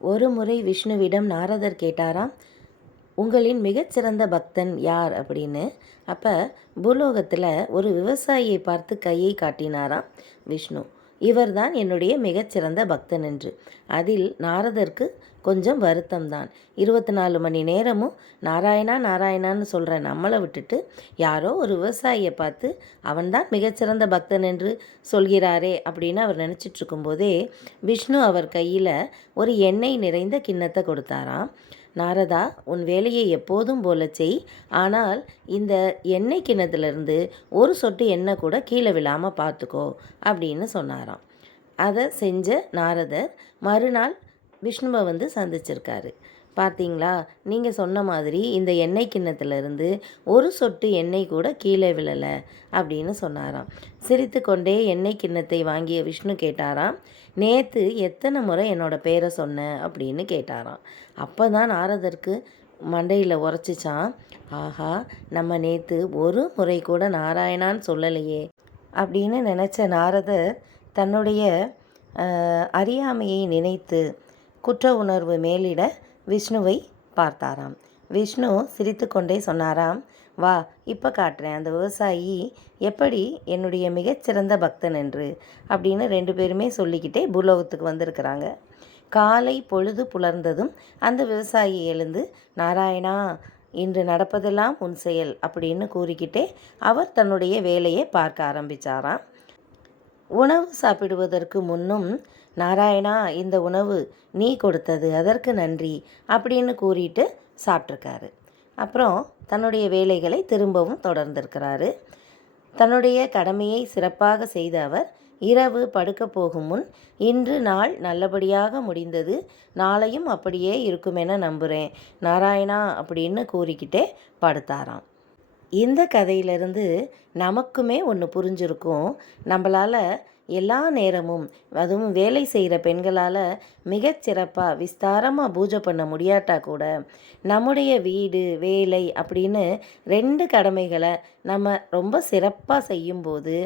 ஒரு முறை விஷ்ணுவிடம் நாரதர் கேட்டாராம், உங்களின் மிகச்சிறந்த பக்தன் யார் அப்படின்னு. அப்போ பூலோகத்தில் ஒரு விவசாயியை பார்த்து கையை காட்டினாராம் விஷ்ணு. இவர்தான் என்னுடைய மிகச்சிறந்த பக்தன் என்று. அதில் நாரதருக்கு கொஞ்சம் வருத்தம்தான். 24 மணி நேரமும் நாராயணா நாராயணான்னு சொல்கிற நம்மளை விட்டுட்டு யாரோ ஒரு விவசாயியை பார்த்து அவன்தான் மிகச்சிறந்த பக்தன் என்று சொல்கிறாரே அப்படின்னு அவர் நினச்சிட்டு இருக்கும்போதே விஷ்ணு அவர் கையில் ஒரு எண்ணெய் நிறைந்த கிண்ணத்தை கொடுத்தாராம். நாரதா, உன் வேலையை எப்போதும் போல செய், ஆனால் இந்த எண்ணெய் கிண்ணத்திலிருந்து ஒரு சொட்டு எண்ணெய் கூட கீழே விழாமல் பார்த்துக்கோ அப்படின்னு சொன்னாராம். அதை செஞ்ச நாரதர் மறுநாள் விஷ்ணுவை வந்து சந்திச்சிருக்காரு. பார்த்தீங்களா, நீங்கள் சொன்ன மாதிரி இந்த எண்ணெய் கிண்ணத்திலிருந்து ஒரு சொட்டு எண்ணெய் கூட கீழே விழலை அப்படின்னு சொன்னாராம். சிரித்து கொண்டே எண்ணெய் கிண்ணத்தை வாங்கிய விஷ்ணு கேட்டாராம், நேற்று எத்தனை முறை என்னோடய பேரை சொன்ன அப்படின்னு கேட்டாராம். அப்போ தான் நாரதருக்கு மண்டையில் உரைச்சிச்சான், ஆஹா, நம்ம நேற்று ஒரு முறை கூட நாராயணான்னு சொல்லலையே அப்படின்னு நினச்ச நாரதர் தன்னுடைய அறியாமையை நினைத்து குற்ற உணர்வு மேலிட விஷ்ணுவை பார்த்தாராம். விஷ்ணு சிரித்து கொண்டே சொன்னாராம், வா, இப்போ காட்டுறேன் அந்த விவசாயி எப்படி என்னுடைய மிகச்சிறந்த பக்தன் என்று அப்படின்னு 2 பேருமே சொல்லிக்கிட்டே பூலோகத்துக்கு வந்திருக்கிறாங்க. காலை பொழுது புலர்ந்ததும் அந்த விவசாயி எழுந்து, நாராயணா, இன்று நடப்பதெல்லாம் உன் செயல் அப்படின்னு கூறிக்கிட்டே அவர் தன்னுடைய வேலையை பார்க்க ஆரம்பித்தாராம். உணவு சாப்பிடுவதற்கு முன்னும், நாராயணா, இந்த உணவு நீ கொடுத்தது, அதற்கு நன்றி அப்படின்னு கூறிட்டு சாப்பிட்ருக்காரு. அப்புறம் தன்னுடைய வேலைகளை திரும்பவும் தொடர்ந்திருக்கிறாரு. தன்னுடைய கடமையை சிறப்பாக செய்த அவர் இரவு படுக்க போகும் முன், இன்று நாள் நல்லபடியாக முடிந்தது, நாளையும் அப்படியே இருக்குமென நம்புகிறேன் நாராயணா அப்படின்னு கூறிக்கிட்டே படுத்தாராம். இந்த கதையிலிருந்து நமக்குமே ஒன்று புரிஞ்சிருக்கும். நம்மளால் எல்லா நேரமும், அதுவும் வேலை செய்கிற பெண்களால் மிகச்சிறப்பாக விஸ்தாரமாக பூஜை பண்ண முடியாட்டா கூட நம்முடைய வீடு வேலை அப்படின்னு 2 கடமைகளை நம்ம ரொம்ப சிறப்பாக செய்யும்போது,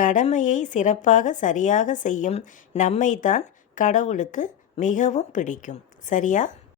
கடமையை சிறப்பாக சரியாக செய்யும் நம்மைத்தான் கடவுளுக்கு மிகவும் பிடிக்கும். சரியா?